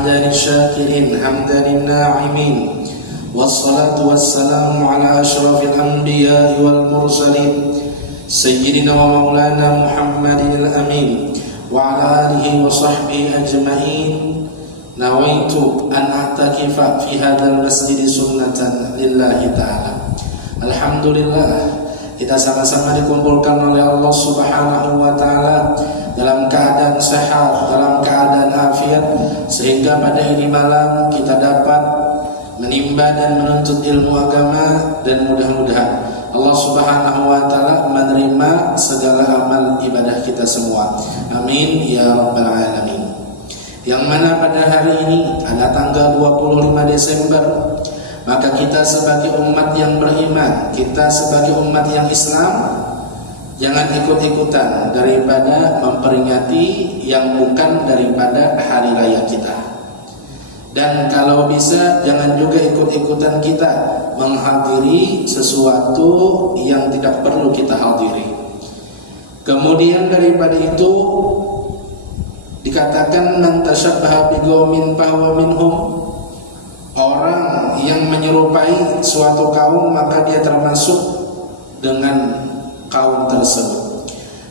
حمدا للشاكرين حمدا للناعمين والصلاة والسلام على أشرف الأنبياء والمرسلين سيدنا ومولانا محمد الأمين وعلى آله وصحبه أجمعين. نويت أن أعتكف في هذا المسجد سنة لله تعالى. Alhamdulillah, kita sama-sama dikumpulkan oleh Allah Subhanahu wa taala dalam keadaan sehat, dalam keadaan afiat, sehingga pada ini malam kita dapat menimba dan menuntut ilmu agama, dan mudah-mudahan Allah Subhanahu wa taala menerima segala amal ibadah kita semua. Amin ya rabbal alamin. Yang mana pada hari ini ada tanggal 25 Desember, maka kita sebagai umat yang beriman, kita sebagai umat yang Islam, jangan ikut-ikutan daripada memperingati yang bukan daripada hari raya kita. Dan kalau bisa jangan juga ikut-ikutan kita menghadiri sesuatu yang tidak perlu kita hadiri. Kemudian daripada itu dikatakan man tasyabbaha biqaumin fahuwa minhum. Orang yang menyerupai suatu kaum maka dia termasuk dengan kaum tersebut.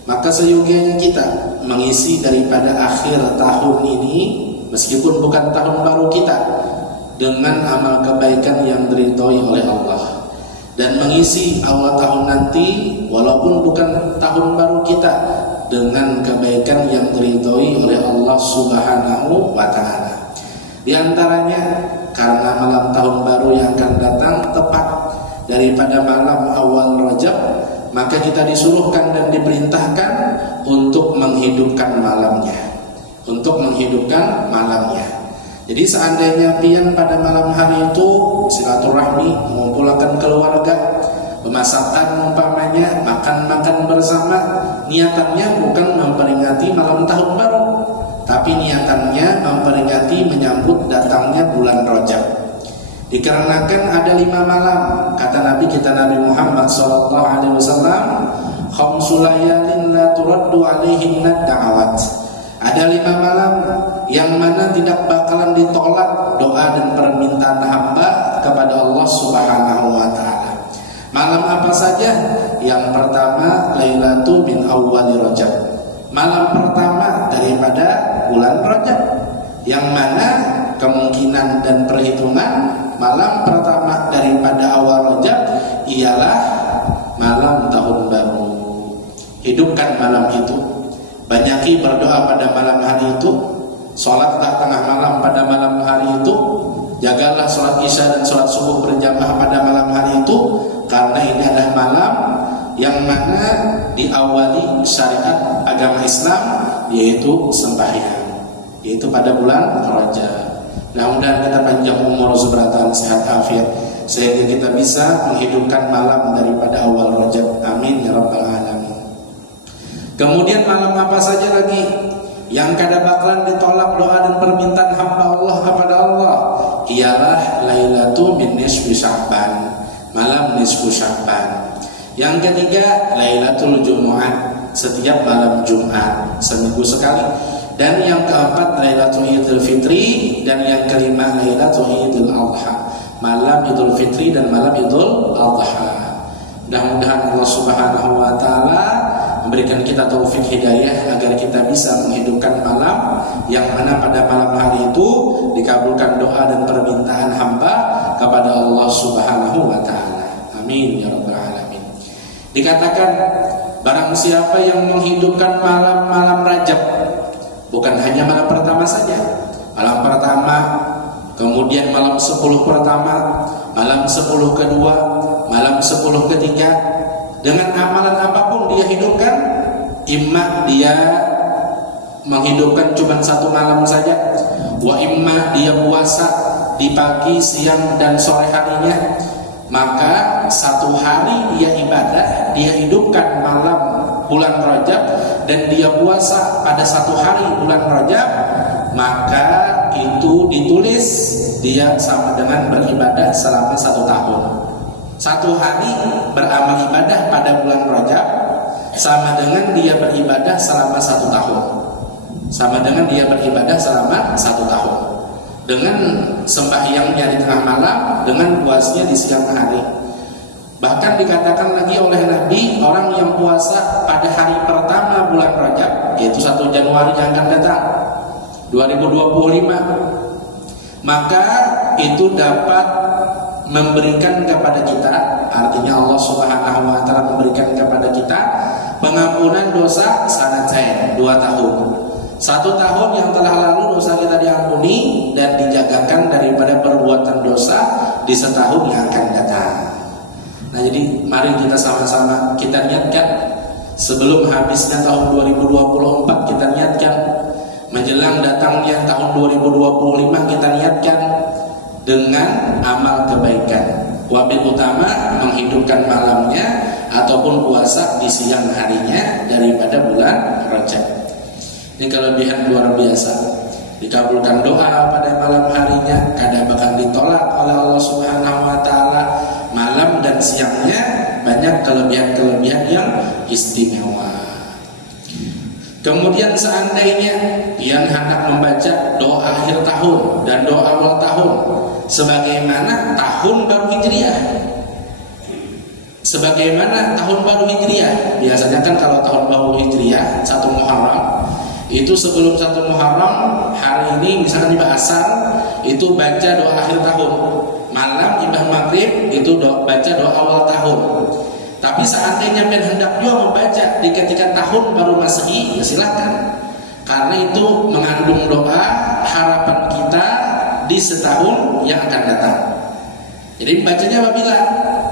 Maka seyogianya kita mengisi daripada akhir tahun ini, meskipun bukan tahun baru kita, dengan amal kebaikan yang diridhoi oleh Allah, dan mengisi awal tahun nanti walaupun bukan tahun baru kita dengan kebaikan yang diridhoi oleh Allah Subhanahu wa taala. Di antaranya karena malam tahun baru yang akan datang tepat daripada malam awal Rajab, maka kita disuruhkan dan diperintahkan untuk menghidupkan malamnya, untuk menghidupkan malamnya. Jadi seandainya pian pada malam hari itu silaturahmi, mengumpulkan keluarga, pemasakan umpamanya, makan-makan bersama, niatannya bukan memperingati malam tahun baru, tapi niatannya memperingati menyambut datangnya bulan Rajab. Dikarenakan ada 5 malam, kata Nabi kita Nabi Muhammad SAW, khamsul layalin la turaddu alaihinna da'awat. Ada 5 malam yang mana tidak bakalan ditolak doa dan permintaan hamba kepada Allah Subhanahu wa taala. Malam apa saja? Yang pertama Lailatu min awwali Rajab, malam pertama daripada bulan Rajab, yang mana kemungkinan dan perhitungan malam pertama daripada awal Rajab ialah malam tahun baru. Hidupkan malam itu, banyaki berdoa pada malam hari itu, sholatlah tengah malam pada malam hari itu, jagalah sholat isya dan sholat subuh berjamaah pada malam hari itu, karena ini adalah malam yang mana diawali syariat agama Islam, yaitu sembahyang, yaitu pada bulan Rajab. Mudah-mudahan kita panjang umur, seberatan, sehat afiat, sehingga kita bisa menghidupkan malam daripada awal Rajab. Amin ya rabbal alamin. Kemudian malam apa saja lagi yang kada bakalan ditolak doa dan permintaan hamba Allah kepada Allah? Ialah Lailatu min nisfi Sya'ban, malam nisfu Sya'ban. Yang ketiga Lailatul Jumu'ah, setiap malam Jumat seminggu sekali. Dan yang keempat Lailatul Idul Fitri, dan yang kelima Lailatul Idul Adha, malam Idul Fitri dan malam Idul Adha. Mudah-mudahan Allah Subhanahu wa taala memberikan kita taufik hidayah agar kita bisa menghidupkan malam yang mana pada malam hari itu dikabulkan doa dan permintaan hamba kepada Allah Subhanahu wa taala. Amin ya rabbal alamin. Dikatakan barang siapa yang menghidupkan malam-malam Rajab, bukan hanya malam pertama saja, malam pertama, kemudian malam 10 pertama, malam 10 kedua, malam 10 ketiga, dengan amalan apapun dia hidupkan, imma dia menghidupkan cuma 1 malam saja, wa imma dia puasa di pagi, siang dan sore harinya, maka 1 hari dia ibadah, dia hidupkan malam bulan Rajab dan dia puasa pada 1 hari bulan Rajab, maka itu ditulis dia sama dengan beribadah selama 1 tahun. 1 hari beramal ibadah pada bulan Rajab sama dengan dia beribadah selama 1 tahun. Sama dengan dia beribadah selama 1 tahun. dengan sembahyangnya di tengah malam, dengan puasnya di siang hari. Bahkan dikatakan lagi oleh Nabi, orang yang puasa pada hari pertama bulan Rajab, yaitu 1 Januari yang akan datang 2025, maka itu dapat memberikan kepada kita, artinya Allah Subhanahu wa taala memberikan kepada kita pengampunan dosa sanatain 2 tahun. 1 tahun yang telah lalu dosa kita diampuni dan dijagakan daripada perbuatan dosa di setahun yang akan datang. Nah, jadi mari kita sama-sama kita niatkan sebelum habisnya tahun 2024, kita niatkan menjelang datangnya tahun 2025, kita niatkan dengan amal kebaikan, wabil utama menghidupkan malamnya ataupun puasa di siang harinya daripada bulan Rajab. Ini kelebihan luar biasa. Dikabulkan doa pada malam harinya, kadang bahkan ditolak oleh Allah Subhanahu wa taala. Malam dan siangnya banyak kelebihan-kelebihan yang istimewa. Kemudian seandainya yang hendak membaca doa akhir tahun dan doa awal tahun sebagaimana tahun baru Hijriah, biasanya kan kalau tahun baru Hijriah 1 Muharram itu sebelum 1 Muharram hari ini misalkan ibadah asar itu baca doa akhir tahun, malam ibadah maghrib itu baca doa awal tahun. Tapi seandainya hendak juga membaca di ketika tahun baru Masehi, ya silakan, karena itu mengandung doa harapan kita di setahun yang akan datang. Jadi bacanya apabila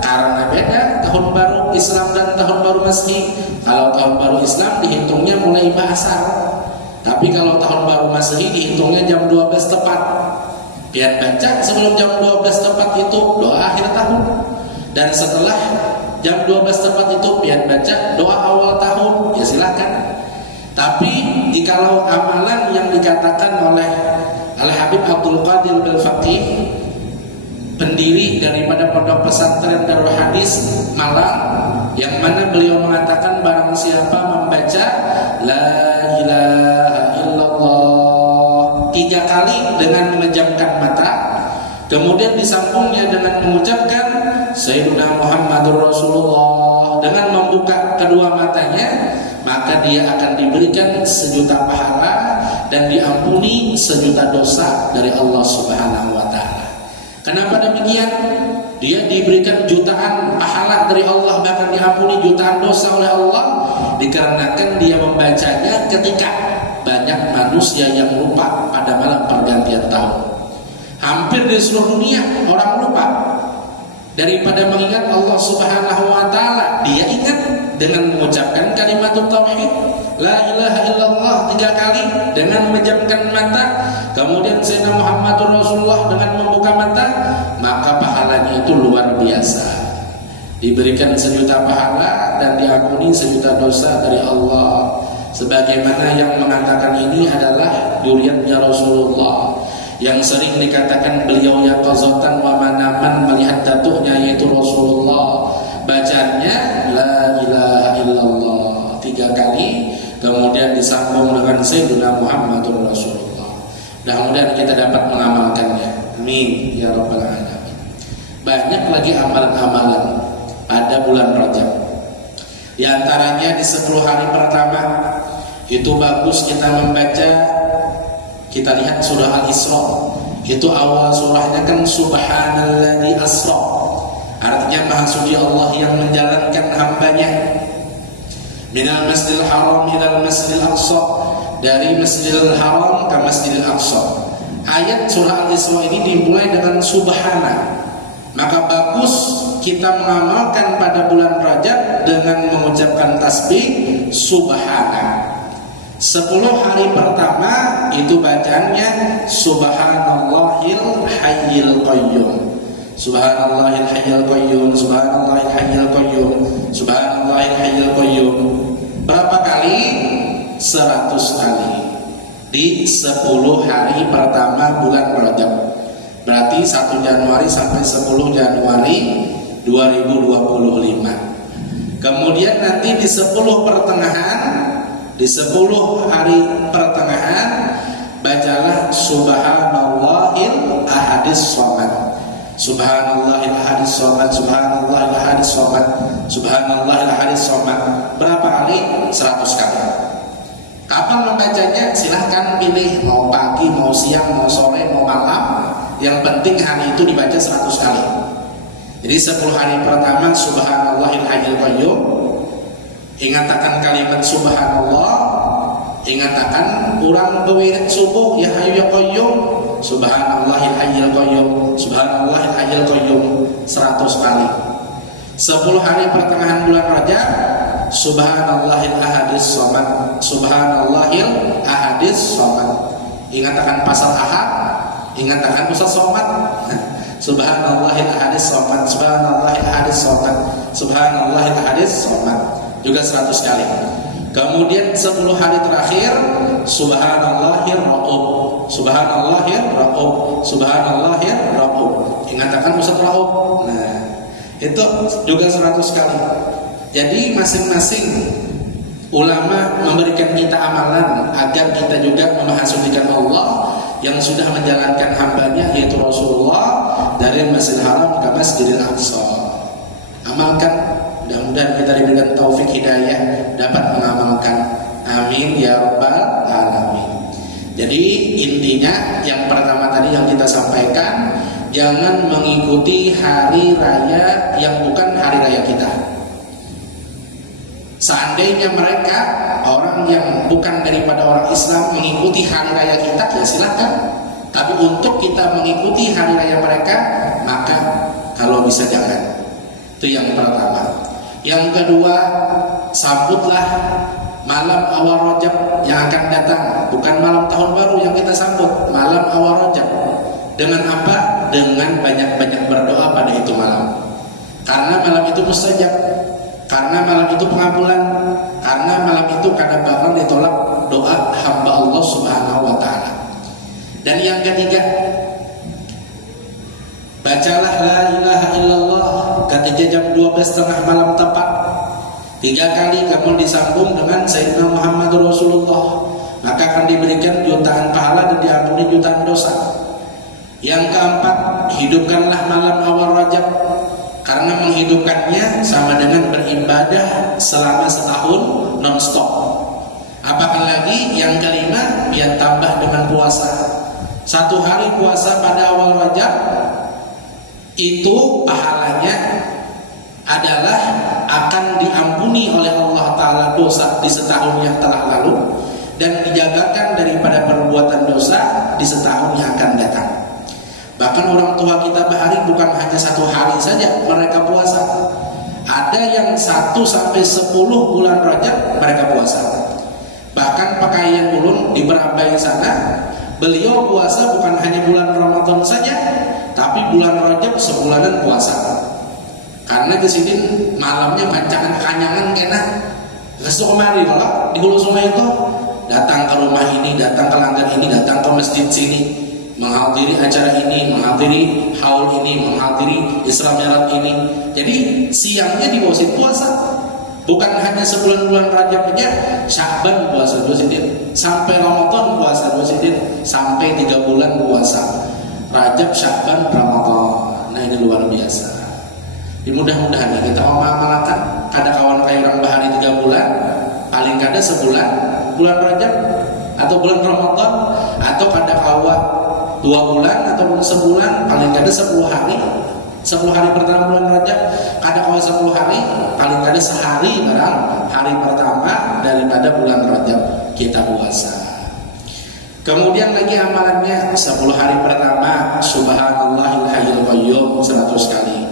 karena beda tahun baru Islam dan tahun baru Masehi. Kalau tahun baru Islam dihitungnya mulai ibadah asar, tapi kalau tahun baru Masehi dihitungnya jam 12 tepat. Biar baca sebelum jam 12 tepat itu doa akhir tahun, dan setelah jam 12 tepat itu biar baca doa awal tahun, ya silakan. Tapi jikalau amalan yang dikatakan oleh Al-Habib Abdul Qadir Al-Faqih, pendiri daripada pondok pesantren Darul Hadis Malang, yang mana beliau mengatakan barang siapa membaca la ilaha illallah 3 kali dengan memejamkan mata, kemudian disambungnya dengan mengucapkan Sayyidina Muhammadur Rasulullah dengan membuka kedua matanya, maka dia akan diberikan 1.000.000 pahala dan diampuni 1.000.000 dosa dari Allah Subhanahu wa taala. Kenapa demikian? Dia diberikan jutaan pahala dari Allah, bahkan diampuni jutaan dosa oleh Allah, dikarenakan dia membacanya ketika banyak manusia yang lupa pada malam pergantian tahun. Hampir di seluruh dunia orang lupa. Daripada mengingat Allah Subhanahu wa taala, dia ingat dengan mengucapkan kalimat tauhid la ilaha illallah 3 kali dengan memejamkan mata, kemudian Sayyidina Muhammadur Rasulullah dengan membuka mata, maka pahalanya itu luar biasa. Diberikan 1.000.000 pahala dan diampuni 1.000.000 dosa dari Allah. Sebagaimana yang mengatakan ini adalah duriannya Rasulullah, yang sering dikatakan beliau yaqazatan wa manaman melihat datuknya yaitu Rasulullah. Bacanya la ilaha illallah 3 kali, kemudian disambung dengan Sayyidina Muhammadur Rasulullah. Mudah-mudahan kita dapat mengamalkannya. Amin ya rabbal alamin. Banyak lagi amalan-amalan pada bulan Rajab. Di antaranya di 10 hari pertama itu bagus kita membaca. Kita lihat surah Al-Isra, itu awal surahnya kan Subhanalladzi asra, artinya maha suci Allah yang menjalankan hambanya minal masjidil haram ilal masjidil aqsa, dari masjidil haram ke masjidil aqsa. Ayat surah Al-Isra ini dimulai dengan subhana, maka bagus kita mengamalkan pada bulan Rajab dengan mengucapkan tasbih subhana. 10 hari pertama itu bacaannya Subhanallahil Hayyil Qayyum, Subhanallahil Hayyil Qayyum, Subhanallahil Hayyil Qayyum, Subhanallahil Hayyil Qayyum. Berapa kali? 100 kali di 10 hari pertama bulan Rajab. Berarti 1 Januari sampai 10 Januari 2025. Kemudian nanti di 10 pertengahan, di 10 hari pertengahan bacalah subhanallahil ahadis somad. Subhanallahil ahadis somad, subhanallahil ahadis somad, subhanallahil ahadis somad. Berapa kali? 100 kali. Kapan membacanya? Silahkan pilih, mau pagi, mau siang, mau sore, mau malam. Yang penting hari itu dibaca 100 kali. Jadi 10 hari pertama subhanallahil hayyul qayyum, ingat akan kalimat subhanallah, ingat akan urang bewirid subuh ya hayyu ya qayyum, subhanallahil hayyul qayyum, subhanallahil hayyul qayyum 100 kali. 10 hari pertengahan bulan Rajab subhanallahil ahadis somad, subhanallahil ahadis somad, ingat akan pasal ahad, ingat akan Ustaz somad. Subhanallahil ahadis somad, subhanallahil ahadis somad, subhanallahil ahadis somad, juga 100 kali. Kemudian 10 hari terakhir subhanallahir raub, subhanallahir raub, subhanallahir raub, ingat akan Ustaz raub. Nah, itu juga 100 kali. Jadi masing-masing ulama memberikan kita amalan agar kita juga memahasudikan Allah yang sudah menjalankan hambanya yaitu Rasulullah dari Masjidil Haram ke Masjidil Aqsa. Amalkan, mudah-mudahan kita diberikan taufik hidayah dapat mengamalkan. Amin ya rabbal alamin. Jadi intinya yang pertama tadi yang kita sampaikan, jangan mengikuti hari raya yang bukan hari raya kita. Seandainya mereka orang yang bukan daripada orang Islam mengikuti hari raya kita, ya silakan. Tapi untuk kita mengikuti hari raya mereka, maka kalau bisa jangan. Itu yang pertama. Yang kedua, sambutlah malam awal Rajab yang akan datang. Bukan malam tahun baru yang kita sambut, malam awal Rajab. Dengan apa? Dengan banyak-banyak berdoa pada itu malam. Karena malam itu mustajab, karena malam itu pengabulan, karena malam itu kadang bakal ditolak doa hamba Allah Subhanahu wa taala. Dan yang ketiga, bacalah la ilaha illallah ketika jam 12.30 malam tepat 3 kali, kamu disambung dengan Sayyidina Muhammad Rasulullah, maka akan diberikan jutaan pahala dan diampuni jutaan dosa. Yang keempat, hidupkanlah malam awal Rajab, karena menghidupkannya sama dengan beribadah selama setahun non-stop. Apakah lagi yang kelima, biar tambah dengan puasa. 1 hari puasa pada awal Rajab itu pahalanya adalah akan diampuni oleh Allah Ta'ala dosa di setahun yang telah lalu dan dijagakan daripada perbuatan dosa di setahun yang akan datang. Bahkan orang tua kita bahari bukan hanya 1 hari saja mereka puasa. Ada yang 1 sampai 10 bulan Rajab mereka puasa. Bahkan pakaian ulun di Berabai sana, beliau puasa bukan hanya bulan Ramadan saja, tapi bulan Rajab sebulanan puasa. Karena di sini malamnya bancakan kanyangan kena. Restu kemari kalau di Hulu Sungai itu datang ke rumah ini, datang ke langgar ini, datang ke masjid sini, menghadiri acara ini, menghadiri haul ini, menghadiri Isra Mi'raj ini. Jadi siangnya di bawah puasa. Bukan hanya sebulan-bulan Rajab aja, Sya'ban puasa 2 sidin, sampai Ramadan puasa 2 sidin, sampai 3 bulan puasa. Rajab, Sya'ban, Ramadan. Nah ini luar biasa. Mudah-mudahan kita mengamalkan kada kawan kayak orang bahari 3 bulan, paling kada sebulan, bulan Rajab atau bulan Ramadan, atau kada kawan 2 bulan atau sebulan, paling kada 10 hari. 10 hari pertama bulan Rajab, kada kawan 10 hari, paling kada sehari barang hari pertama daripada bulan Rajab kita puasa. Kemudian lagi amalannya 10 hari pertama subhanallahil hayyul qayyum 100 kali.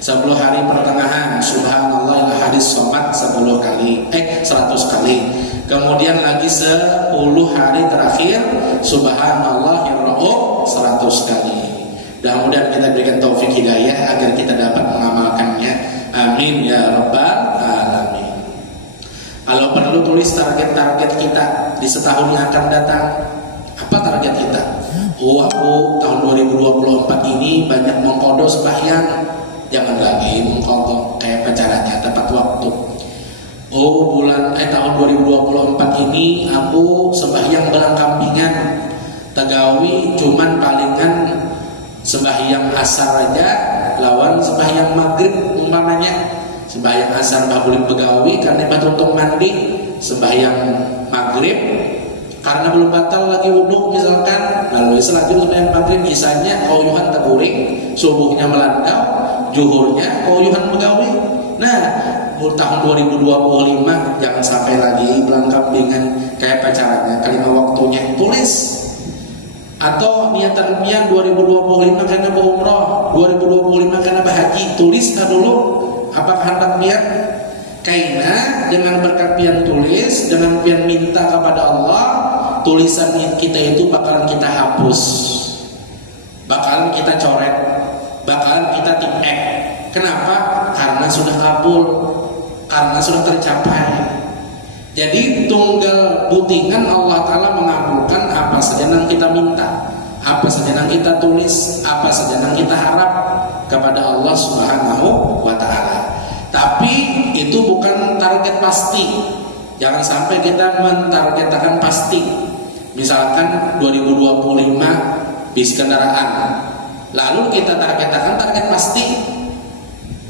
10 hari pertengahan subhanallahil ahadis somad 10 kali 100 kali. Kemudian lagi 10 hari terakhir subhanallahir raub 100 kali. Mudah-mudahan kita berikan taufik hidayah agar kita dapat mengamalkannya. Amin ya rabbal alamin. Kalau perlu tulis target-target kita di setahun yang akan datang. Apa target kita? Aku tahun 2024 ini banyak mengkodo sembahyang. Jangan lagi mengkodo kayak pacarannya tepat waktu. Tahun 2024 ini aku sembahyang belang kampingan. Tegawi cuman palingan sembahyang asar aja lawan sembahyang maghrib umpamanya. Sembahyang asar nggak boleh begawi karena batal untuk mandi. Sembahyang maghrib karena belum batal lagi wudhu misalkan, lalu selanjutnya sembahyang maghrib isanya kauyuhan teguring, subuhnya melandau, juhurnya kauyuhan begawi. Nah, tahun 2025 jangan sampai lagi pelengkap dengan kayak pacarannya kalimat waktunya tulis. Atau niatan pian 2025 karena berumrah, 2025 karena berhaji, tulis dulu apakah hendak pian. Karena dengan berkat pian tulis, dengan pian minta kepada Allah, tulisan kita itu bakalan kita hapus, bakalan kita coret, bakalan kita tipek. Kenapa? Karena sudah kabul, karena sudah tercapai. Jadi tunggal butingan Allah Ta'ala mengabulkan apa saja yang kita minta, apa saja yang kita tulis, apa saja yang kita harap kepada Allah Subhanahu wa Ta'ala. Tapi itu bukan target pasti. Jangan sampai kita mentargetkan pasti. Misalkan 2025 bis kendaraan, lalu kita targetkan target pasti,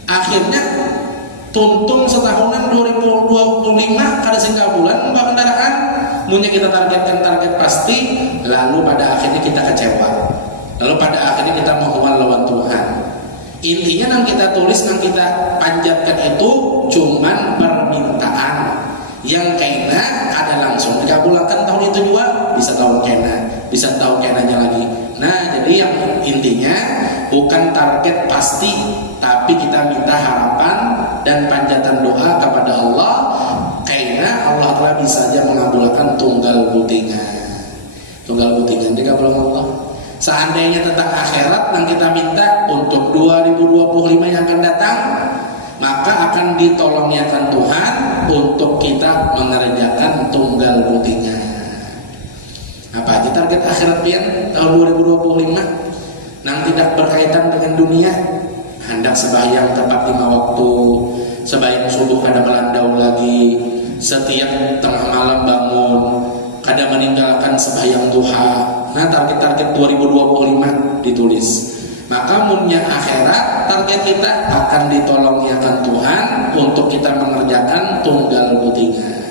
akhirnya tuntung setahunan 2025 kada singkat bulan mbak kendaraan, punya kita targetkan target pasti, lalu pada akhirnya kita kecewa, lalu pada akhirnya kita mohon lawan Tuhan. Intinya yang kita tulis, yang kita panjatkan itu cuman permintaan yang kena ada langsung dikabulkan tahun itu juga, bisa tahun kena, bisa tahun kenanya lagi. Nah, jadi yang intinya bukan target pasti, tapi kita minta harapan dan panjatan doa kepada Allah, karena Allah telah bisa saja mengabulkan tunggal butingan. Tunggal butingan dikabulkan Allah. Seandainya tentang akhirat yang kita minta untuk 2025 yang akan datang, maka akan ditolong niatan Tuhan untuk kita mengerjakan tunggal butingan. Apa aja target akhirat pian tahun 2025 yang tidak berkaitan dengan dunia? Hendak sembahyang tepat 5 waktu, sembahyang subuh kada melandau lagi, setiap tengah malam bangun, kada meninggalkan sembahyang duha. Nah, target-target 2025 ditulis. Maka munnya akhirat, target kita akan ditolong niatan Tuhan untuk kita mengerjakan tunggal butingan.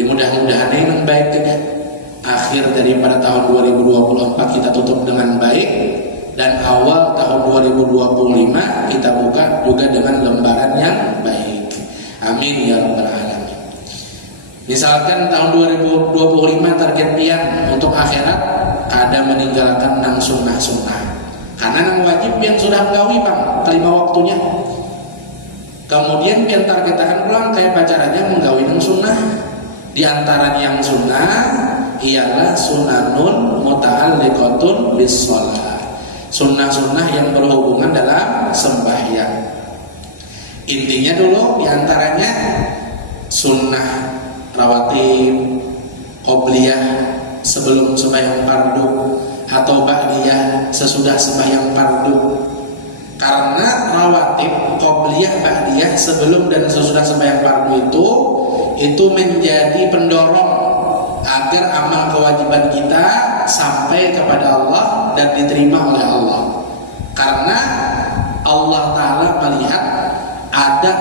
Mudah-mudahan yang baik dengan akhir daripada tahun 2024 kita tutup dengan baik, dan awal tahun 2025 kita buka juga dengan lembaran yang baik. Amin ya rabbal alamin. Misalkan tahun 2025 target pian untuk akhirat ada meninggalkan nang sunnah-sunnah, karena nang wajib yang sudah menggawi bang terima waktunya. Kemudian pian targetakan pulang kayak pacarannya menggawi nang sunnah. Di antara yang sunnah ialah sunanun muta'alliqatun bis shalah, sunnah-sunnah yang berhubungan dalam sembahyang. Intinya dulu diantaranya sunnah rawatib, qobliyah sebelum sembahyang fardu, atau ba'diyah sesudah sembahyang fardu. Karena rawatib, qobliyah, ba'diyah sebelum dan sesudah sembahyang fardu itu menjadi pendorong agar amal kewajiban kita sampai kepada Allah dan diterima oleh Allah. Karena Allah Ta'ala melihat ada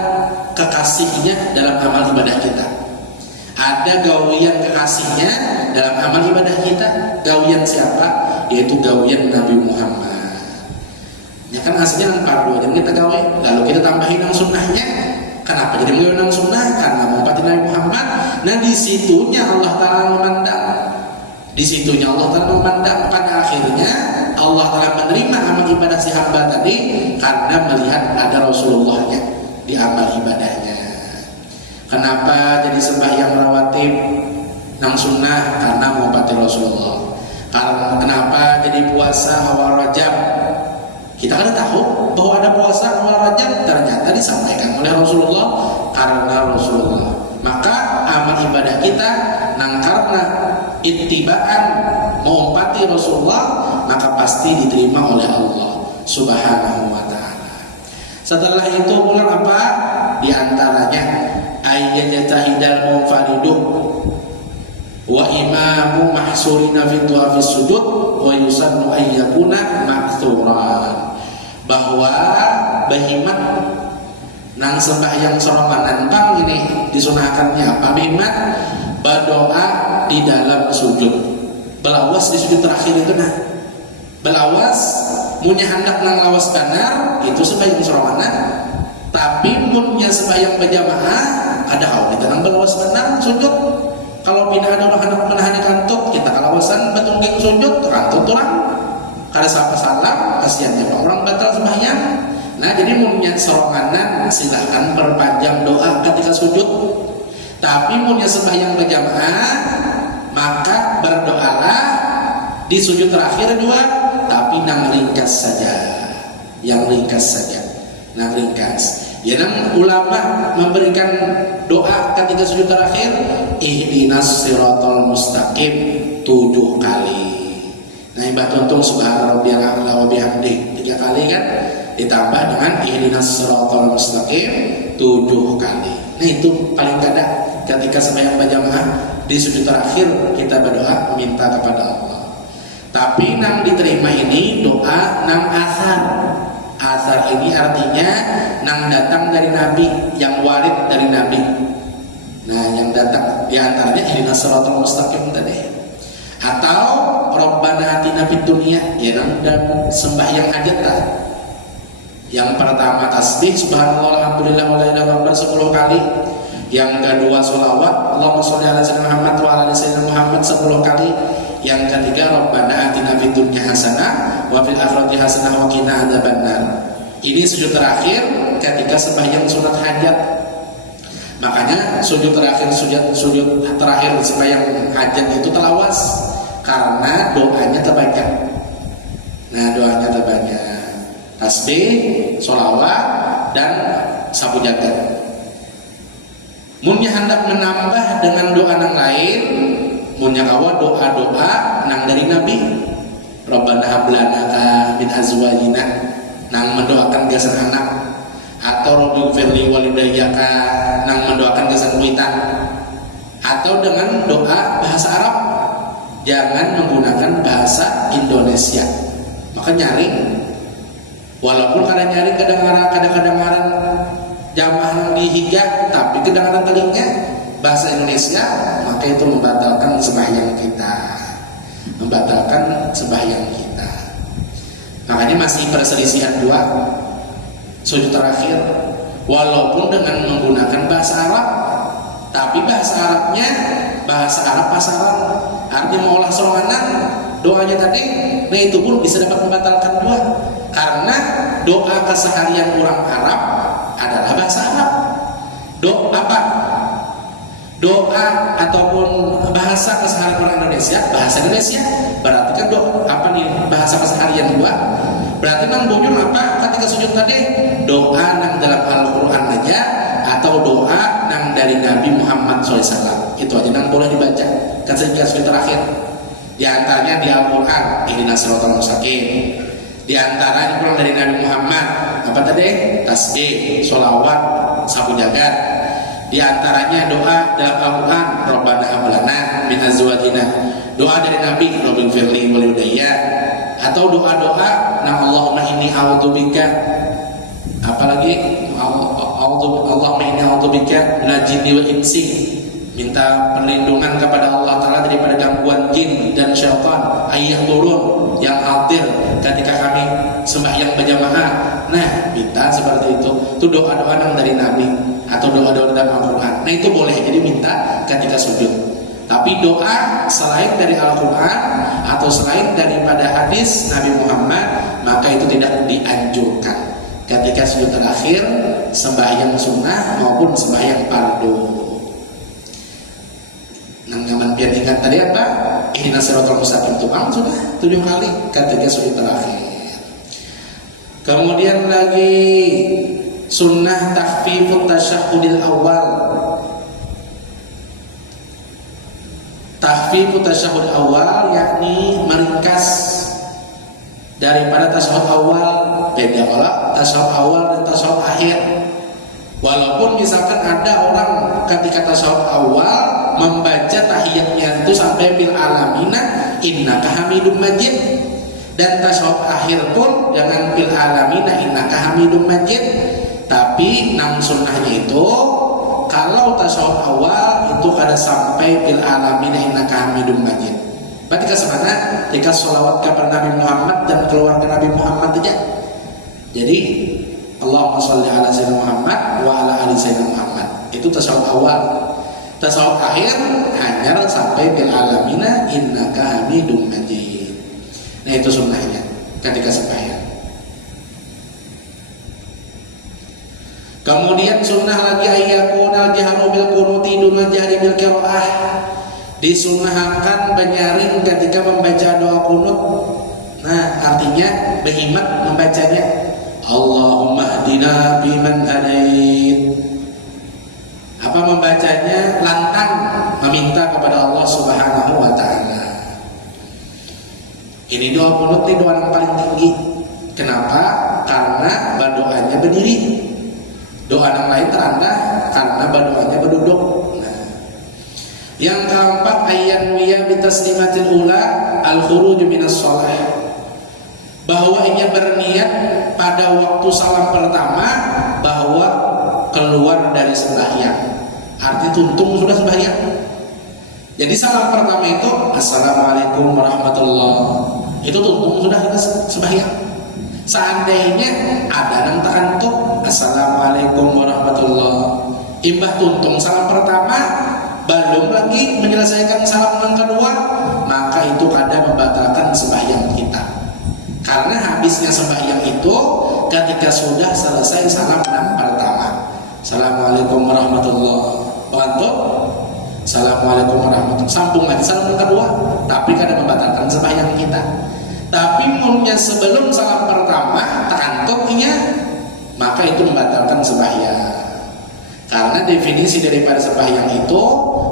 kekasihnya dalam amal ibadah kita, ada gawian kekasihnya dalam amal ibadah kita. Gawian siapa? Yaitu gawian Nabi Muhammad. Ya kan aslinya nang fardu dan kita gawe, lalu kita tambahin nang sunnahnya. Kenapa jadi menggawe nang sunnah? Karena menghormati Nabi Muhammad. Nah, di situnya Allah Ta'ala memandang, di situnya Allah Ta'ala memandang. Pada akhirnya Allah Ta'ala menerima amal ibadah si hamba tadi karena melihat ada Rasulullahnya di amal ibadahnya. Kenapa jadi sembahyang rawatib nang sunnah? Karena menghormati Rasulullah. Karena kenapa jadi puasa awal Rajab? Kita kan tahu bahwa ada puasa awal Rajab, ternyata disampaikan oleh Rasulullah karena Rasulullah. Maka amal ibadah kita nang karena ittibaan menghormati Rasulullah, maka pasti diterima oleh Allah Subhanahu wa Ta'ala. Setelah itu pula apa? Di antaranya ayyajtahidal munfaridu wa imamu mahsurina fi tuafis sujud wa yusannu ayyakuna makthuran, bahwa behimat nang sembahyang soromanan pang ini disunahkannya apa? Behimat berdoa di dalam sujud, belawas di sujud terakhir itu. Nah, belawas munnya hendak nang lawas benar itu sembahyang soromanan, tapi munnya sembahyang berjamaah ada kau kita nang belawas benar sujud. Kalau pindah ada orang hendak menahan kantuk, kita kalawasan betungging sujud kantuk turang kada sapa salam, kasihannya orang batal sembahyang. Nah, jadi munnya soromanan silahkan perpanjang doa ketika sujud, tapi munnya sembahyang berjamaah maka berdoalah di sujud terakhir juga, tapi nang ringkas saja, yang ringkas saja, nang ringkas. Ya, nang ulama memberikan doa ketika sujud terakhir, ihdinas siratal mustaqim 7 kali. Nah, Mbah Tuntung subhana rabbiyal a'la wa bihamdi 3 kali kan, ditambah dengan ihdinas siratal mustaqim 7 kali. Nah, itu paling kada ketika sembahyang berjamaah di sujud terakhir kita berdoa minta kepada Allah. Tapi nang diterima ini doa nang asar. Asar ini artinya nang datang dari Nabi, yang warid dari Nabi. Nah, yang datang diantaranya ihdinas siratal mustaqim tadi, atau Rabbana atina fid dunya, ya nang dan sembahyang hajat lah. Yang pertama tasbih subhanallah alhamdulillah wa la ilaha illallah 10 kali. Yang kedua sholawat Allahumma sholli ala sayyidina Muhammad wa ala ali sayyidina Muhammad 10 kali. Yang ketiga Rabbana atina fid dunya hasanah wa fil akhirati hasanah wa qina adzabannar. Ini sujud terakhir ketika sembahyang sunat hajat. Makanya sujud terakhir sembahyang hajat itu telawas karena doanya terbanyak. Nah, doanya terbanyak. Tasbih, sholawat, dan sapu jagat. Munnya hendak menambah dengan doa nang lain, munnya kawa doa-doa nang dari Nabi. Rabbana hab lana min azwajina, nang mendoakan gasan anak, atau rabbighfirli walidayaka, nang mendoakan gasan kuitan, atau dengan doa bahasa Arab, jangan menggunakan bahasa Indonesia. Maka nyaring, walaupun kadang-kadang kadang-kadang jamaah dihijab, tapi kadang-kadang telinga bahasa Indonesia, maka itu membatalkan sembahyang kita, membatalkan sembahyang kita. Makanya masih perselisihan dua sujud terakhir, walaupun dengan menggunakan bahasa Arab, tapi bahasa Arabnya bahasa Arab pasaran, artinya mengolah soromanan doanya tadi. Nah, itu pun bisa dapat membatalkan doa, karena doa keseharian orang Arab adalah bahasa Arab. Doa apa? Doa ataupun bahasa keseharian orang Indonesia, bahasa Indonesia. Berarti kan doa apa nih bahasa keseharian gua? Berarti nang bonyol apa ketika sujud tadi? Doa nang dalam Al-Qur'an aja, atau doa nang dari Nabi Muhammad SAW. Itu aja nang boleh dibaca ketika sujud terakhir. Di antaranya di Al-Qur'an, ihdinas siratal mustaqim. Di antaranya pulang dari Nabi Muhammad, apa tadi? Tasbih, sholawat, sapu jagat. Di antaranya doa dalam Al-Quran, Rabbana hab lana min azwajina, doa dari Nabi, rabbighfirli walidayya, atau doa-doa nang Allahumma inni a'udzubika, apalagi Allahumma inni a'udzubika minal jinni wal insi, minta perlindungan kepada Allah Ta'ala daripada gangguan jin dan syaitan ayah turun yang hadir ketika kami sembahyang berjamaah. Nah, minta seperti itu doa-doa yang dari Nabi atau doa-doa dalam Al-Quran. Nah, itu boleh jadi minta ketika sujud. Tapi doa selain dari Al-Quran atau selain daripada hadis Nabi Muhammad, maka itu tidak dianjurkan ketika sujud terakhir sembahyang sunnah maupun sembahyang fardu. Nang nyaman biar ingat tadi apa? Ihdinas siratal mustaqim sudah 7 kali ketika sujud terakhir. Kemudian lagi sunnah takhfifut tasyahhudil awal. Takhfifut tasyahhud awal yakni meringkas daripada tasyahud awal. Beda kalau tasyahud awal dan tasyahud akhir. Walaupun misalkan ada orang ketika tasyahud awal membaca tahiyatnya itu sampai bil alamina innaka hamidum majid, dan tasyahud akhir pun dengan bil alamina innaka hamidum majid. Tapi nang sunnahnya itu kalau tasyahud awal itu kada sampai bil alamina innaka hamidum majid. Berarti ke sana jika sholawat kepada Nabi Muhammad dan keluarga Nabi Muhammad aja. Jadi Allahumma sholli ala sayyidina Muhammad wa ala ali sayyidina Muhammad. Itu tasyahud awal. Tasyahud akhir hanya sampai bil alamina innaka hamidum majid. Nah itu sunnahnya ketika sembahyang. Kemudian sunnah lagi ayyakunal jahru bil qunuti dunal jahri bil qiraah. Disunnahkan menyaring ketika membaca doa kunut. Nah, artinya berhimmat membacanya. Allahumma hdina biman hadait. Apa membacanya? Lantang meminta kepada Allah Subhanahu wa taala. Ini doa kunut nih doa yang paling tinggi. Kenapa? Karena doanya berdiri. Doa yang lain terendah karena doanya berduduk. Yang keempat ayyan wiya bitaslimatil ula al-khuruj minas shalah, bahwa ia berniat pada waktu salam pertama bahwa keluar dari sembahyang. Arti tuntung sudah sembahyang. Jadi salam pertama itu assalamualaikum warahmatullahi, itu tuntung sudah sembahyang. Seandainya ada yang tekantuk assalamualaikum warahmatullahi, imbah tuntung salam pertama belum lagi menyelesaikan salam yang kedua, maka itu kadang membatalkan sembahyang kita. Karena habisnya sembahyang itu ketika sudah selesai salam yang pertama. Assalamualaikum warahmatullahi wabarakatuh. Assalamualaikum warahmatullahi wabarakatuh. Sambung lagi salam yang kedua, tapi kadang membatalkan sembahyang kita. Tapi mulanya sebelum salam pertama tekantuknya, maka itu membatalkan sembahyang. Karena definisi daripada sembahyang itu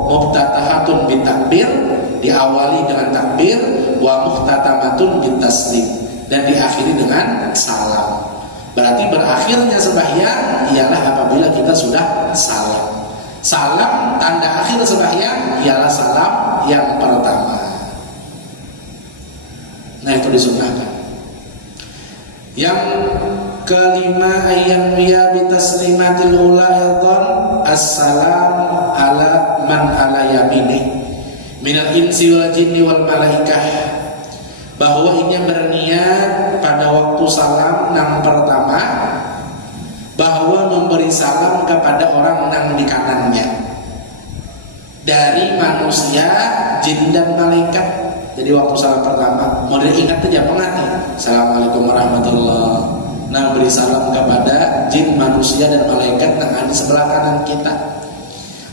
muftatahatun bitakbir, diawali dengan takbir, wa muhtatamatun bitaslim, dan diakhiri dengan salam. Berarti berakhirnya sembahyang ialah apabila kita sudah salam. Salam tanda akhir sembahyang ialah salam yang pertama. Nah itu disunnahkan. Yang kelima ayyan wiya bitaslimatil ula aidan assalam ala man ala yamini minal insi wal jinni wal malaikah, bahwa ini berniat pada waktu salam yang pertama bahwa memberi salam kepada orang yang di kanannya dari manusia, jin dan malaikat. Jadi waktu salam pertama mau diingat aja mengerti assalamualaikum warahmatullahi, nah beri salam kepada jin, manusia dan malaikat yang ada di sebelah kanan kita.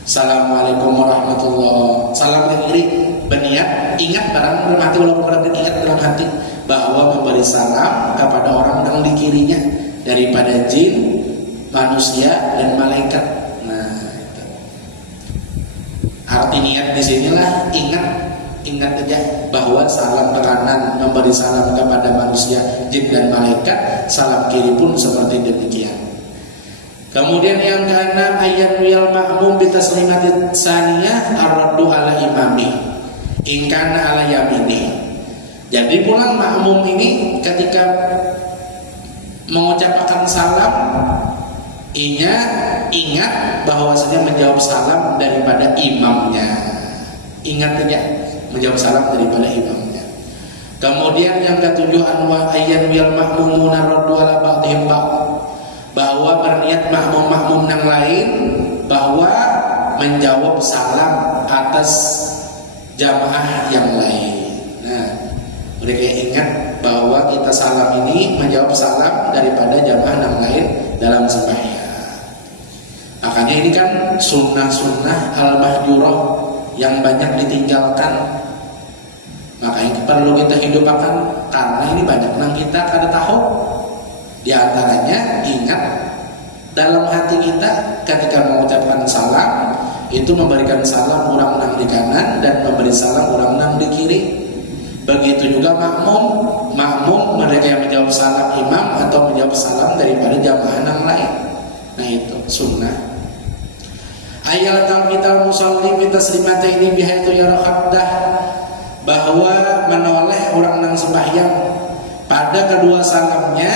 Assalamualaikum warahmatullahi, salam yang iri berniat ingat barang dalam hati, walaupun berarti ingat dalam hati bahwa memberi salam kepada orang yang di kirinya daripada jin, manusia dan malaikat. Nah itu arti niat di sinilah ingat aja bahwa salam ke kanan memberi salam kepada manusia, jin dan malaikat, salam kiri pun seperti demikian. Kemudian yang keenam ayat wiyal ma'mum bitaslimatit saniyah ar-raddu ala imami ingkana ala yamini. Jadi pulang makmum ini ketika mengucapkan salam ingat bahwasanya menjawab salam daripada imamnya. Ingat aja menjawab salam daripada imamnya. Kemudian yang ketujuh anwa ayyan wiyal ma'mumuna raddu ala ba'dihim ba'd, bahwa berniat makmum-makmum yang lain bahwa menjawab salam atas jamaah yang lain. Nah, mereka ingat bahwa kita salam ini menjawab salam daripada jamaah yang lain dalam sembahyang. Makanya ini kan sunnah-sunnah al-mahjurah yang banyak ditinggalkan. Makanya perlu kita hidupkan karena ini banyak yang kita kada tahu. Di antaranya ingat dalam hati kita ketika mengucapkan salam itu memberikan salam orang yang di kanan dan memberi salam orang yang di kiri. Begitu juga makmum mereka yang menjawab salam imam atau menjawab salam daripada jamaah yang lain. Nah itu sunnah. ayal tampital musalli fi taslimataini bihaitu yara khaddah, bahwa menoleh orang nang sembahyang pada kedua salamnya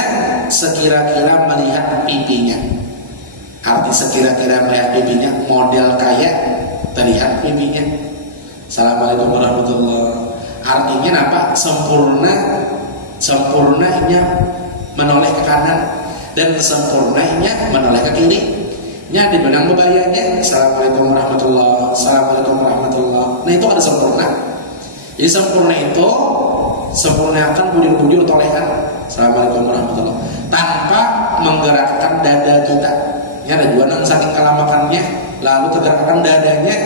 sekira-kira melihat pipinya. Arti sekira-kira melihat pipinya, model kayak terlihat pipinya. Assalamualaikum warahmatullahi. Artinya apa? Sempurnanya menoleh ke kanan dan sempurnanya menoleh ke kiri. Nya di benang bebayanya. Assalamualaikum warahmatullahi. Assalamualaikum warahmatullahi. Nah itu ada sempurna. Jadi sempurna itu sempurnakan bujur-bujur tolehan. Assalamualaikum warahmatullahi. Tanpa menggerakkan dada kita. Ini ada dua nang saking kelamakannya lalu tergerakkan dadanya.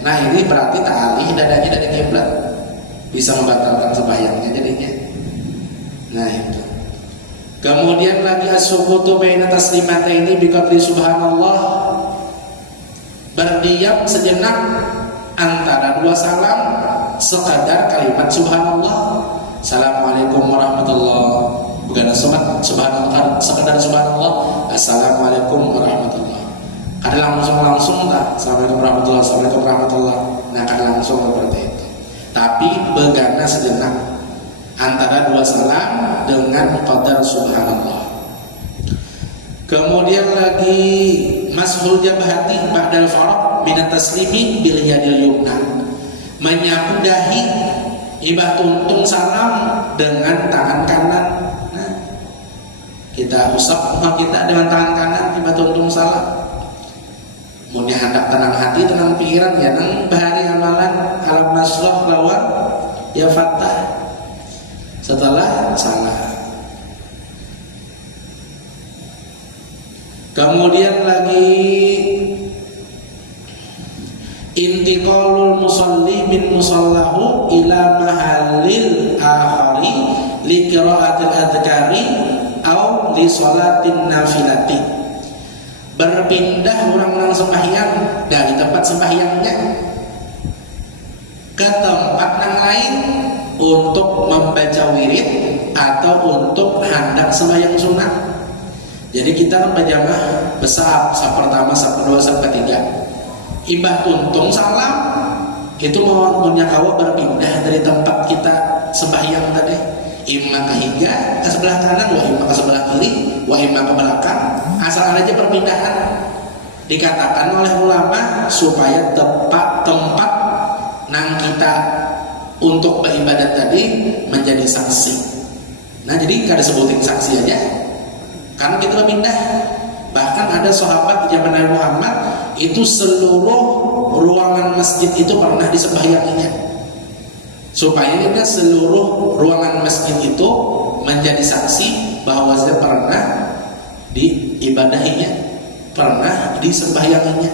Nah ini berarti ta'alih dadanya dari kiblat, bisa membatalkan sembahyangnya jadinya. Nah itu. Kemudian lagi as-sukutu baina taslimataini biqadri subhanallah, berdiam sejenak antara dua salam sekadar kalimat subhanallah. Assalamualaikum warahmatullahi. Bukan subhanallah, sekadar subhanallah. Assalamualaikum warahmatullahi. Kadang langsung tak. Assalamualaikum warahmatullahi. Assalamualaikum warahmatullahi. Nah kadang langsung seperti itu. Tapi begana sejenak antara dua salam dengan qadar subhanallah. Kemudian lagi mashul jabhati ba'dal faraq min at-taslimi bil yadil yumna, menyapu dahi ibah tuntung salam dengan tangan kanan. Nah, kita usap muka kita dengan tangan kanan ibah tuntung salam. Mun hendak tenang hati, tenang pikiran ya nang bahari amalan alam nasrah lawan ya fatah setelah salah. Kemudian lagi intiqalul musalli min musallahu ila mahallil akhari li qiraatil adhkari au li sholatin nafilati, berpindah orang sembahyang dari tempat sembahyangnya ke tempat yang lain untuk membaca wirid atau untuk hendak sembahyang sunnah. Jadi kita kan berjamaah besar, saf pertama, saf kedua, saf ketiga. Ibah tuntung salam itu mau menyakawa berpindah dari tempat kita sembahyang tadi, imma ke higa ke sebelah kanan, wa imma ke sebelah kiri, wa imma ke belakang. Asal aja perpindahan. Dikatakan oleh ulama supaya tepat tempat nang kita untuk beribadat tadi menjadi saksi. Nah jadi kada sebutin saksi aja, karena kita berpindah. Bahkan ada sahabat di zaman Nabi Muhammad itu seluruh ruangan masjid itu pernah disembahyanginya, supaya kita seluruh ruangan masjid itu menjadi saksi bahwa saya pernah diibadahinya, pernah disembahyanginya.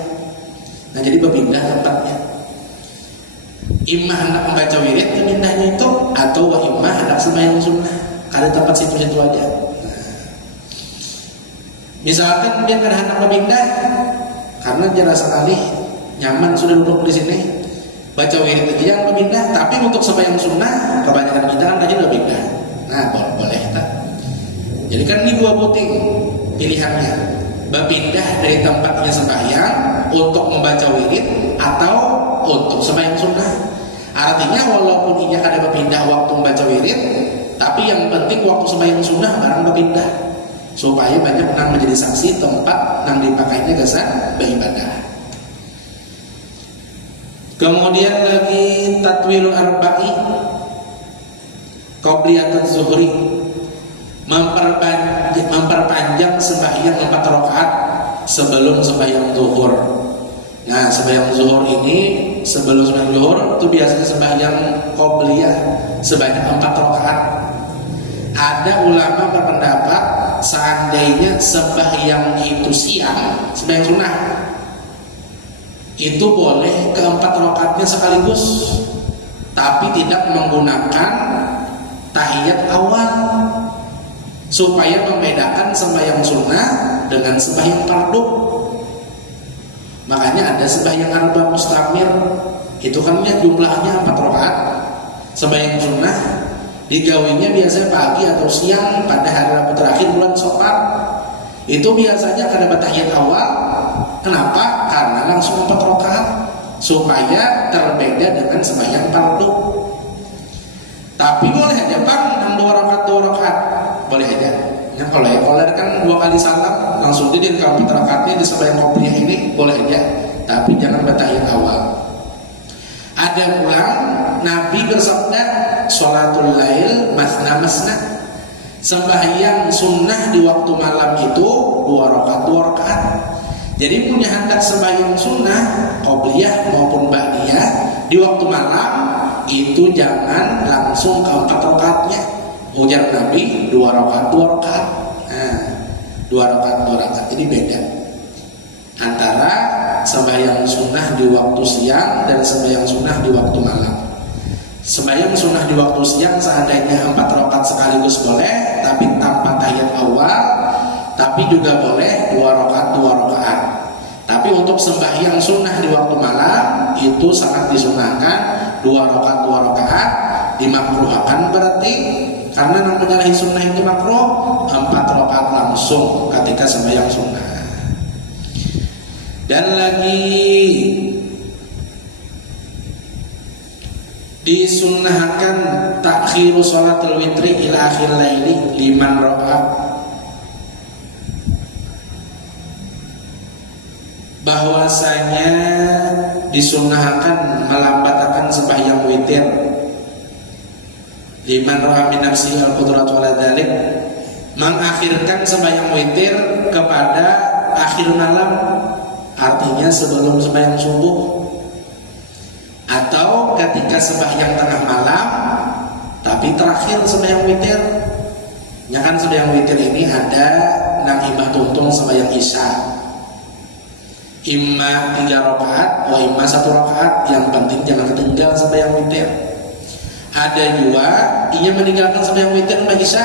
Nah jadi berpindah tempatnya. Imah hendak membaca wirid pindahnya itu, atau wa imah hendak sembahyang sunnah. Ada tempat situ-situ aja. Misalkan dia kada hendak berpindah karena jelas sekali nyaman sudah duduk di sini, baca wirid aja jangan berpindah. Tapi untuk sembahyang sunnah kebanyakan kita kan aja udah pindah. Nah boleh tak? Jadi kan ini dua puting pilihannya, berpindah dari tempatnya sembahyang untuk membaca wirid atau untuk sembahyang sunnah. Artinya walaupun ia kada berpindah waktu membaca wirid, tapi yang penting waktu sembahyang sunnah barang berpindah, supaya banyak nang menjadi saksi tempat nang dipakainya gesan beribadah. Kemudian lagi tatwilul arba'i qabliyatuz zuhri, memperpanjang sembahyang 4 rakaat sebelum sembahyang zuhur. Nah sembahyang zuhur ini, sebelum sembahyang zuhur itu biasanya sembahyang qabliyah sebanyak 4 rakaat. Ada ulama berpendapat seandainya sembahyang itu siang, sembahyang sunnah itu boleh ke 4 rakaatnya sekaligus, tapi tidak menggunakan tahiyat awal, supaya membedakan sembahyang sunnah dengan sembahyang fardu. Makanya ada sembahyang arba mustamir, itu kan jumlahnya 4 rakaat. Sembahyang sunnah digawinya biasanya pagi atau siang pada hari Rabu terakhir bulan Syawal. Itu biasanya kada tahiyat awal, Kenapa? Karena langsung 4 rakaat supaya terbeda dengan sembahyang fardu. Tapi boleh aja Bang, 2 rakaat, boleh aja. Ya, kalau kan 2 kali salam langsung jadi 4 rakaatnya di sembahyang qobliyah ini boleh aja. Tapi jangan tahiyat awal. Ada ulang Nabi bersabda, sholatul lail masna masna. Sembahyang sunnah di waktu malam itu 2 rakaat. Jadi punya hendak sembahyang sunnah qobliyah maupun ba'diyah di waktu malam itu jangan langsung ke 4 rakaatnya. Ujar Nabi 2 rakaat. Nah, 2 rakaat. Jadi beda antara sembahyang sunnah di waktu siang dan sembahyang sunnah di waktu malam. Sembahyang sunnah di waktu siang seandainya 4 rakaat sekaligus boleh, tapi tanpa tahiyat awal. Tapi juga boleh 2 rakaat. Tapi untuk sembahyang sunnah di waktu malam itu sangat disunahkan 2 rakaat, dimakruhkan berarti karena menyalahi sunnah itu makruh. 4 rakaat langsung ketika sembahyang sunnah. Dan lagi disunnahkan takhiru sholatul witri ila akhir laili 5 rakaat. Bahwasanya disunnahkan melambatkan sembahyang witir 5 rakaat min nafsi al-qudrat wala dzalik, mengakhirkan sembahyang witir kepada akhir malam, artinya sebelum sembahyang subuh atau ketika sembahyang tengah malam tapi terakhir sembahyang witir. Ya kan sembahyang witir ini ada imah tuntung sembahyang isya, imma 3 rakaat, wa imma 1 rakaat. Yang penting jangan ketinggal sembahyang witir. Ada juga ia meninggalkan sembahyang witir bagi isya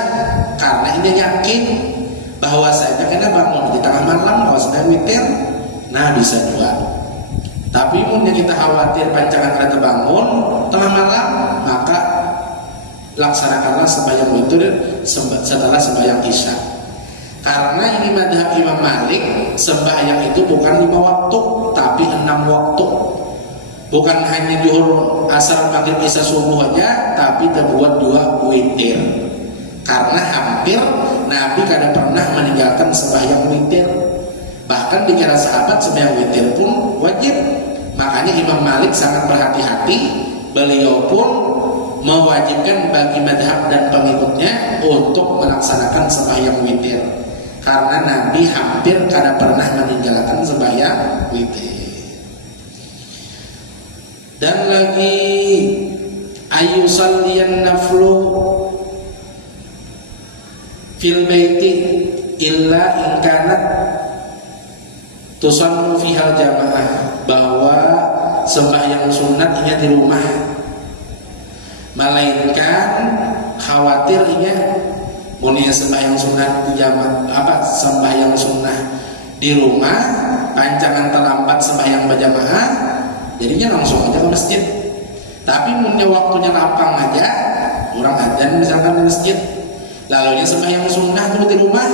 karena ia yakin bahwa saya kena bangun di tengah malam kalau sembahyang witir. Nah bisa juga. Tapi mungkin kita khawatir pancangan kereta bangun tengah malam, maka laksanakanlah sembahyang witir setelah sembahyang isya. Karena ini madhab Imam Malik, sembahyang itu bukan 5 waktu, tapi 6 waktu. Bukan hanya zuhur, asar, maghrib, isya, subuh aja, tapi terbuat 2 witir. Karena hampir Nabi kadang pernah meninggalkan sembahyang witir. Bahkan bicara sahabat sembahyang witir pun wajib. Makanya Imam Malik sangat berhati-hati. Beliau pun mewajibkan bagi madhab dan pengikutnya untuk melaksanakan sembahyang witir. Karena Nabi hampir kadang pernah meninggalkan sembahyang witir. Dan lagi ayusalliyan naflu fil baiti illa in kanat tusannu fihal jamaah, bahwa sembahyang sunat ini di rumah, melainkan khawatir ini mulia sembahyang sunat di jamaah, sembahyang sunnah di rumah pancangan terlambat sembahyang berjamaah, jadinya langsung aja ke masjid. Tapi punya waktunya lapang aja, orang adzan misalkan di masjid, lalunya sembahyang sunnah dulu di rumah,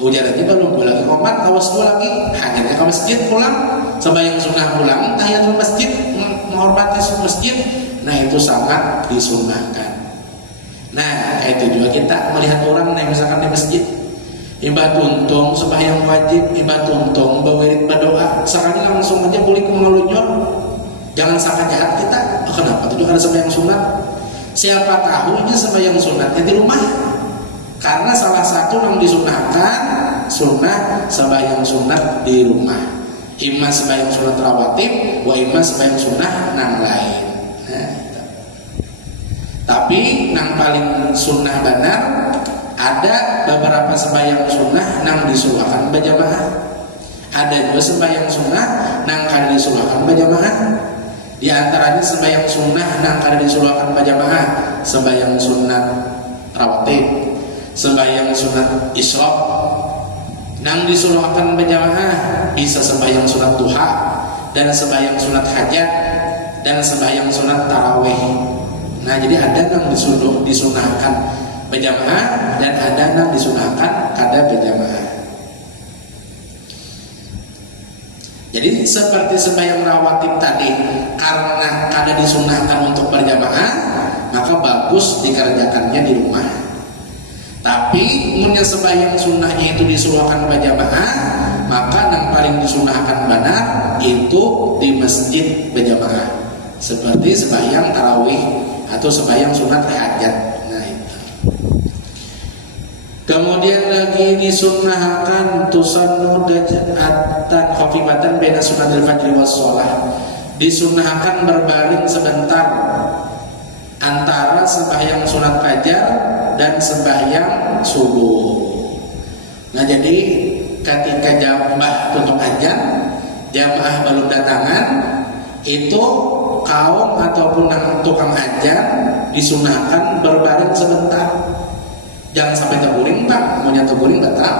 ujarannya belum lagi komat, awas dulu lagi, hanya ke masjid pulang, sembahyang sunnah pulang, tahiyatul masjid, menghormati masjid. Nah itu sangat disunnahkan. Nah itu juga kita melihat orang yang misalkan di masjid ibadah tuntung sembahyang wajib, ibadah tuntung bawirid berdoa, sekali langsung aja boleh mengelunyur. Jangan sangka jahat kita. Kenapa? Itu juga ada sembahyang sunat. Siapa tahu ini sembahyang sunatnya di rumah. Karena salah satu yang disunahkan sunnah sembahyang sunat di rumah. Imma sembahyang sunat rawatib, wa imma sembahyang sunnah nang lain. Nah, tapi nang paling sunnah benar, ada beberapa sembahyang sunnah nang disuruhkan berjamaah. Ada juga sembahyang sunnah nang kada disuruhkan berjamaah. Di antaranya sembahyang sunnah nang kada disuruhkan berjamaah, sembahyang sunnah rawatib, sembahyang sunat isyraq. Nang disuruhkan berjamaah bisa sembahyang sunat duha, dan sembahyang sunat hajat, dan sembahyang sunat tarawih. Nah jadi ada yang disunahkan berjamaah dan ada yang disunahkan kada berjamaah. Jadi seperti sembahyang rawatib tadi, karena kada disunahkan untuk berjamaah, maka bagus dikerjakannya di rumah. Tapi munnya sembahyang sunnahnya itu disuruhkan berjamaah, maka yang paling disunahkan benar itu di masjid berjamaah, seperti sembahyang tarawih atau sembahyang sunat hajat. Nah itu. Kemudian lagi disunnahkan tusannu dajatan khafifatan baina sunatil fajri was shalah. Disunnahkan berbaring sebentar antara sembahyang sunat fajar dan sembahyang subuh. Nah jadi ketika jamaah tutup azan, jamaah belum datangan, itu kaum ataupun tukang azan disunahkan berbaring sebentar. Jangan sampai terguling Pak, maunya terguling batal.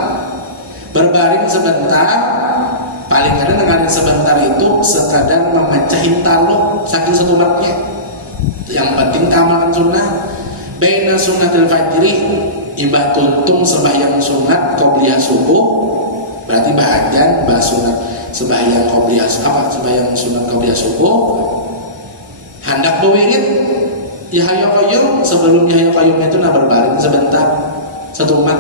Berbaring sebentar, paling kadang dengan sebentar itu sekadar memecahin taluk saking setubatnya. Yang penting kamalkan sunnah. Baina sunnatil fajri, ibah tuntung sembahyang sunat qobliyah subuh, berarti bahagian bah sunat sembahyang qobliyah apa? Sembahyang sunat qobliyah subuh. Hendak berwirid Yahya Qayyum, sebelum Yahya Qayyum itu berbaring sebentar satu umat.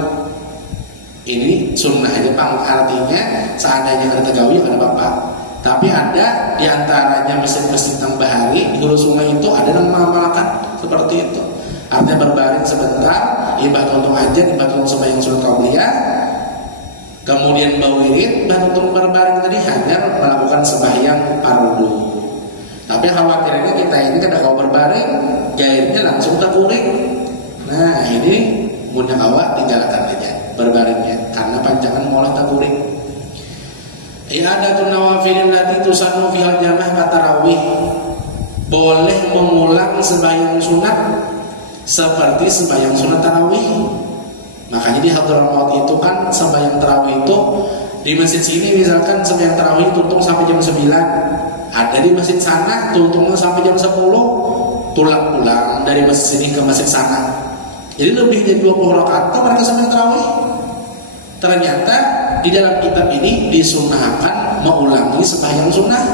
Ini sunnah aja Bang, artinya seandainya ada tegawi ada bapak. Tapi ada diantaranya masjid-masjid yang bahari di hulu sungai itu ada yang mengamalkan seperti itu. Artinya berbaring sebentar, ibadah untuk ajan, ibadah untuk sembahyang sunat qabliyah, kemudian berwirid, dan untuk berbaring tadi hanya melakukan sembahyang fardu. Tapi khawatirnya kita ini kada kau berbaring, gairnya langsung terkuring. Nah ini mudah awak tinggalkan aja berbaringnya, karena panjangan molah terkuring. I'adatul nawafil allati tusannu fiha jamaah tarawih. Boleh mengulang sembahyang sunat seperti sembahyang sunat tarawih. Makanya di Hadramaut itu kan sembahyang tarawih itu di masjid sini misalkan sembahyang tarawih tuntung sampai jam 9. Ada di masjid sana tuntungnya sampai jam 10, pulang dari masjid sini ke masjid sana. Jadi lebih dari 20 rakaat mereka sembahyang tarawih. Ternyata di dalam kitab ini disunahkan mengulangi sembahyang sunnah.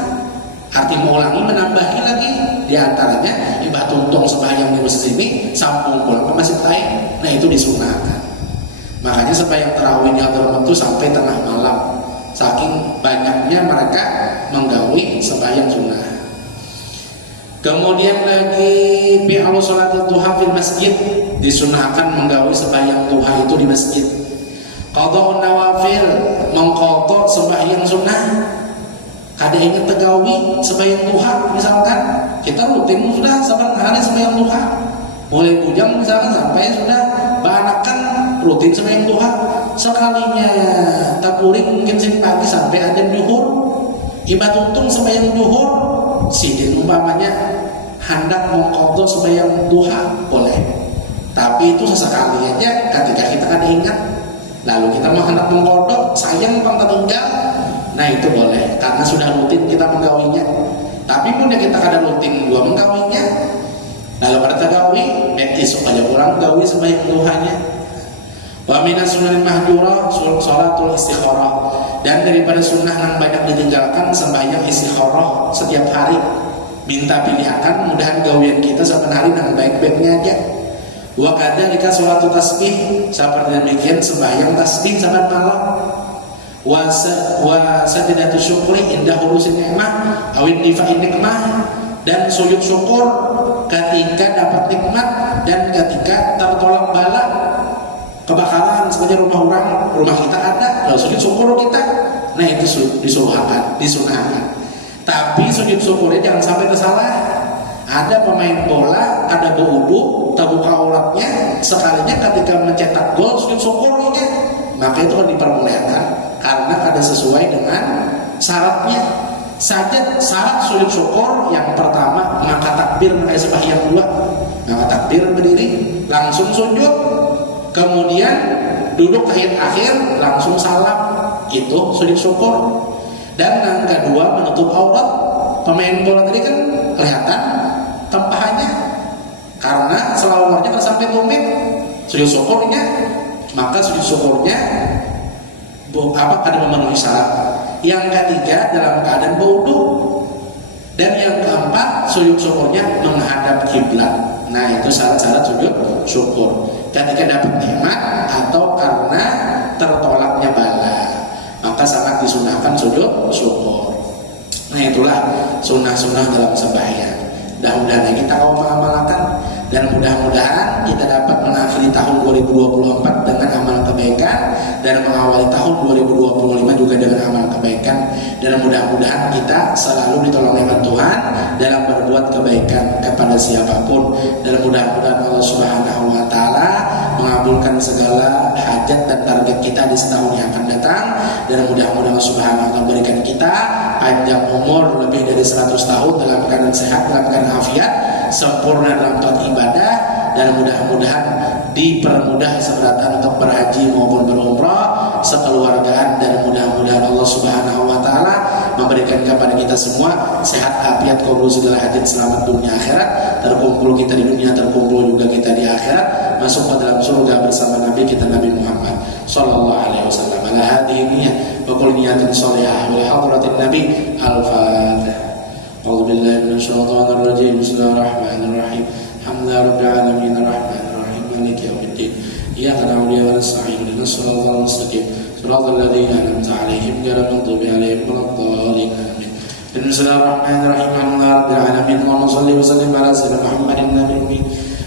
Arti mengulangi menambahi lagi, di antaranya ibadah tuntung sembahyang di masjid ini sambung pulang ke masjid lain. Nah itu disunahkan. Makanya sembahyang tarawih di Hadramaut itu sampai tengah malam. Saking banyaknya mereka menggawi sembahyang sunnah. Kemudian lagi bi'alu sholatul duha fil masjid, disunahkan menggawi sembahyang duha itu di masjid. Qada'un nawafil, mengqadha sembahyang sunnah. Kada ingat tegawi sembahyang duha misalkan, kita rutin sudah saban hari sembahyang duha. Mulai bujang misalkan sampai sudah banakan rutin sembahyang duha. Sekalinya takuring mungkin sini pagi sampai adzan zuhur. Ibadah untung sembahyang zuhur, sidin umpamanya hendak mengqadha sembahyang duha boleh. Tapi itu sesekali aja ketika kita kada ingat. Lalu kita mau hendak mengqadha, sayang pang tertinggal. Nah itu boleh karena sudah rutin kita menggawinya. Tapi pun kita kada rutin dua menggawinya, lalu pada tagawi esok aja kurang gawi sembahyang duhanya. Wa minas sunnah mahjurah sholatul istikharah, dan daripada sunnah yang banyak ditinggalkan sembahyang istikharah setiap hari. Minta pilihan, mudahan gawian kita setiap hari yang baik-baiknya aja. Wa kadzalika sholatul tasbih, seperti demikian sembahyang tasbih saban malam. Wa sajdatus syukri indah hurusin nikmah awin difa'in nikmah, dan sujud syukur ketika dapat nikmat dan ketika tertolak bala. Kebakaran sebenarnya rumah kita ada, lalu sujud syukur kita. Nah itu disunahkan. Tapi sujud syukurnya jangan sampai tersalah. Ada pemain bola, ada berwudu, terbuka auratnya, sekalinya ketika mencetak gol sujud syukurnya, maka itu kan diperbolehkan karena ada sesuai dengan syaratnya. Saja syarat sujud syukur yang pertama mengangkat takbir mengenai sembahyang dua, mengangkat takbir berdiri langsung sujud, kemudian duduk tahiyat akhir langsung salam, itu sujud syukur. Dan yang kedua menutup aurat. Pemain bola tadi kan kelihatan tempahannya karena selawatnya kan sampai tumit. Sujud syukurnya, maka sujud syukurnya ada memenuhi syarat. Yang ketiga dalam keadaan berwudu. Dan yang keempat sujud syukurnya menghadap kiblat. Nah itu syarat-syarat sujud syukur. Ketika dapat nikmat atau karena tertolaknya bala, maka sangat disunahkan sujud syukur. Nah itulah sunnah-sunnah dalam sembahyang. Mudah-mudahan kita mau mengamalkan dan mudah-mudahan kita dapat mengakhiri tahun 2024 dengan amal kebaikan dan mengawali tahun 2025 juga dengan amal kebaikan, dan mudah-mudahan kita selalu ditolong oleh Tuhan dalam berbuat kebaikan kepada siapapun, dan mudah-mudahan Allah Subhanahu wa taala mengabulkan segala hajat dan target kita di setahun yang akan datang, dan mudah-mudahan Allah Subhanahu wa taala berikan kita panjang umur lebih dari 100 tahun dalam keadaan sehat, dalam keadaan afiat, sempurna dalam taat ibadah, dan mudah-mudahan dipermudah seberatan untuk berhaji maupun berumrah sekeluargaan, dan mudah-mudahan Allah Subhanahu wa taala memberikan kepada kita semua sehat afiat, qabul segala hajat, selamat dunia akhirat, terkumpul kita di dunia, terkumpul juga kita di akhirat, masuk ke dalam surga bersama Nabi kita Nabi Muhammad sallallahu alaihi wasallam. Ala hadhihi niyyah wa kullu niyatin shalihah wa hadratin Nabi. Al-Fatihah. A'udzu billahi minasyaitonir rajim. Bismillahirrahmanirrahim. Alhamdulillahi alamin arrahmanir rahim maliki yaumiddin. Iyyaka na'budu wa iyyaka nasta'in. Ihdinas siratal mustaqim. Siratal ladzina an'amta 'alaihim ghairil maghdubi 'alaihim waladdallin. Amin. Bismillahirrahmanirrahim. Alhamdulillahi rabbil alamin. Allahumma shalli wa sallim ala sayyidina Muhammadin nabiyil ummi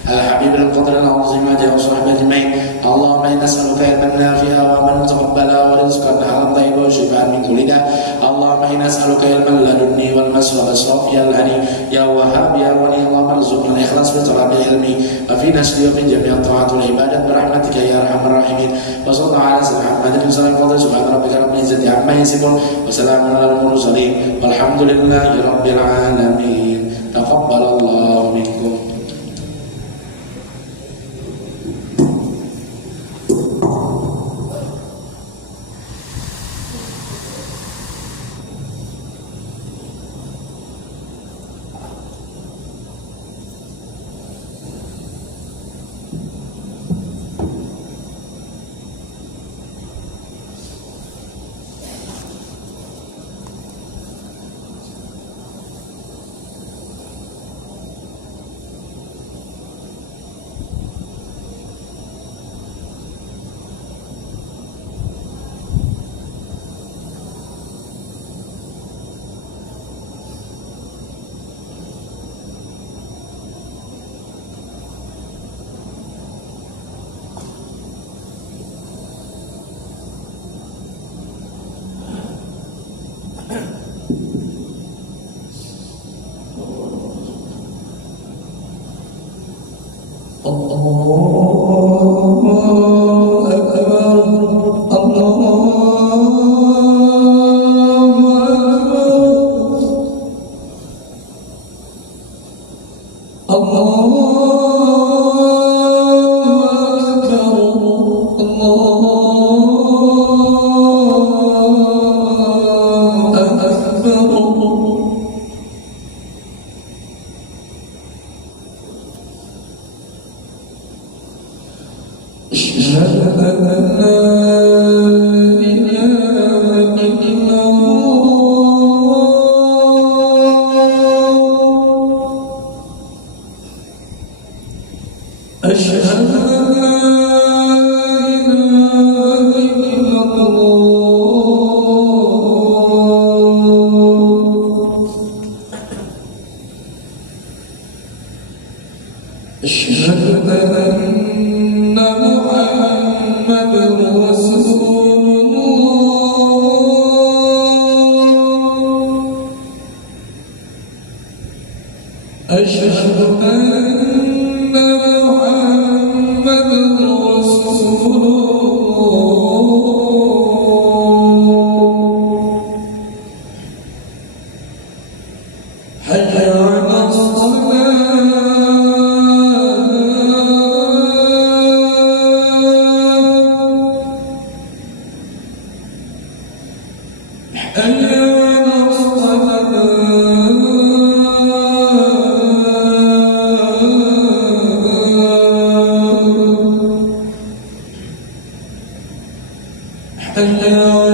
الحبيب القدر العظيم وجه وصحبه اجمعين. اللهم انا نسالك علما نافعا وعملا متقبلا ورزقا حلالا طيبا وشفاء من كل داء. اللهم انا نسالك علما لدني والمسوى والصوف يا الهني يا وهاب يا ولي. اللهم ارزقنا الاخلاص في طلب العلم وفي نشر وفي جميع الطاعات والعبادات برحمتك يا ارحم الراحمين. وصلى الله على سيدنا محمد وسلم. سبحان ربك رب العزه عما يصفون وسلام على المرسلين والحمد لله رب العالمين. تقبل الله منكم. Allah